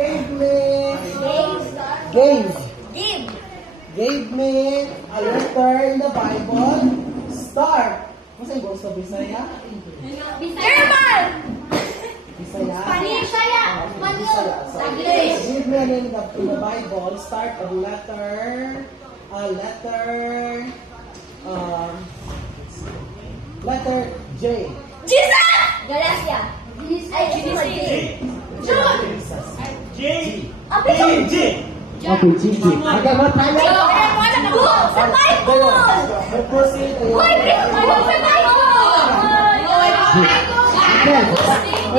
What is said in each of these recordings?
Gave me a letter in the Bible. Start. Masa yung gusto Bisaya? German! Bisaya? Bisaya! English! Give me a name in the Bible. Start a letter J. Jesus! Galacia! Ay, Jesus! John! J. Okay, Gigi. Okay, what tayo? Sa Bible! Proceed. Hoy, ano sa Bible? Okay.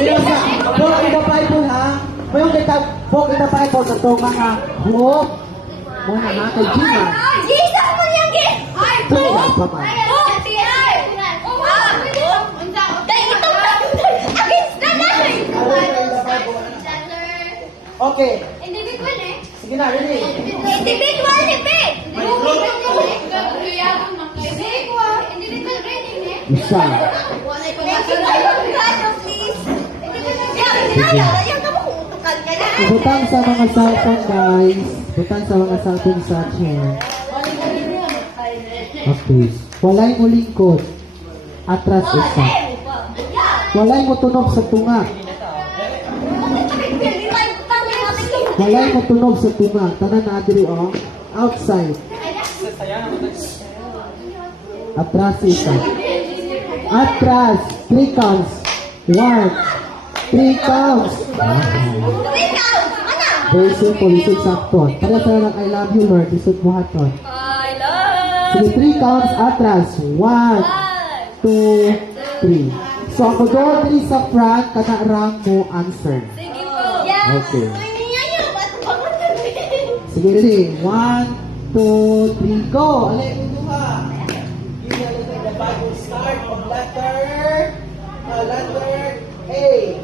Ayun na. Book in the Bible, ha? Mayroon kita book in the Bible sa itong mga book. Muna nga kay Gina. Jesus mo niyang git! Ay, Ito yan pa man. Okay. Individual eh. Sige na, ready? Individual ni Pete. Individual reading eh. Isa. Butang sa mga cellphone, guys. Butang sa mga cellphone sa chair. Okay. Walay mo lingkod. Atras isa. Walay mo tunog sa tunga. Walay mo tunog sa tunga. Tanan na diri oh. Outside. Atras isa. Atras. 3 counts. 1. 3 counts. Very simple. Isip sakton. Para sa lang I love you, Lord. Isip mo haton. Sige, 3 counts. Atras. 1, 2, 3. So, ako doon diri sa front, kanarang mo answer. Okay. Sige, ready? 1, 2, 3, go! Alay, unuha. Give me a letter in the Bible. Start of letter A.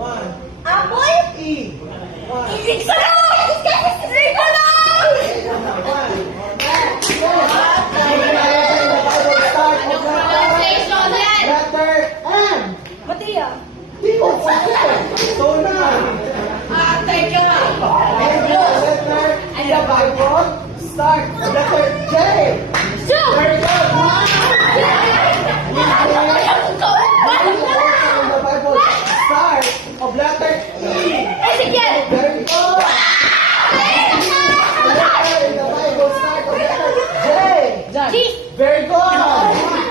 1. Apple? E. 1. Isig sa lang! Isig sa lang! Letter M. Matiya. Di ko so na. Teka. Letter in the Bible. Start. Letter J. Very good. In the Bible. Start of letter E. Very good. Letter in the Bible. Start of letter J. Very good.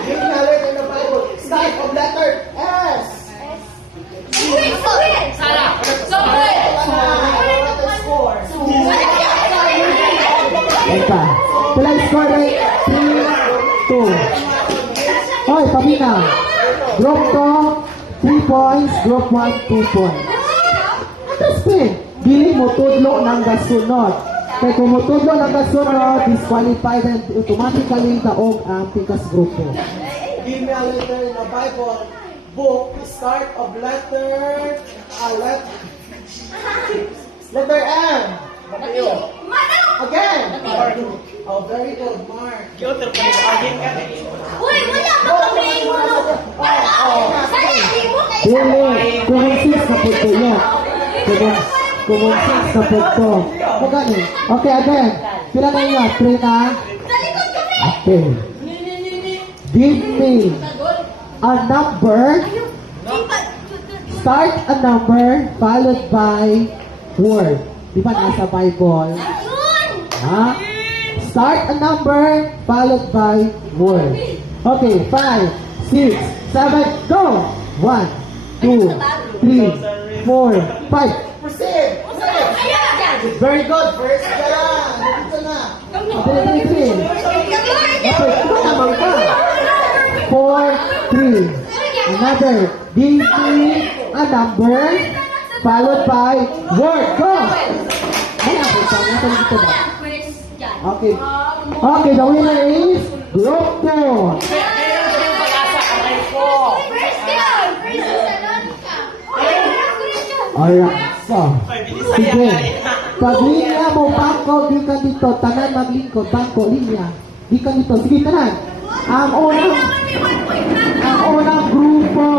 Give me a letter in the Bible. Start of letter S. Ito. Tulay score rate 3, 2. Hoy, pamina. Group 2, 3 points. Group 1, 2 points. Interesting. Dili mo tudlo ng gasunod. Kaya kung mo tudlo ng gasunod, disqualified and automatically daog ang pikas grupo. Give me a letter in the Bible book. Start of letter M. Again. Oh, very good, Mark. Uy, wala pa kami mo. Dili. Kumunsis sa puto yun. Kumunsis sa puto. Magani. Okay, again. Pila na yun? 3 na? Okay. Give me a number. Start a number followed by word. Di ba nasa Bible? Ha? Start a number followed by word. Okay, 5, 6, 7, go! 1, 2, 3, 4, 5. Proceed. Very good. First jalan. Dito na. Okay, 3. Okay, ito naman ka. 4, 3. Another. Give me a number followed by word. Go! Ay, ako sa mga dito ba? Okay. Okay, the winner is Group 2. Alright, so, sige. Pag linya mo, bangko, di ka dito. Tanan maglingkod, bangko, linya. Di ka dito. Sige, tanan. Ang unang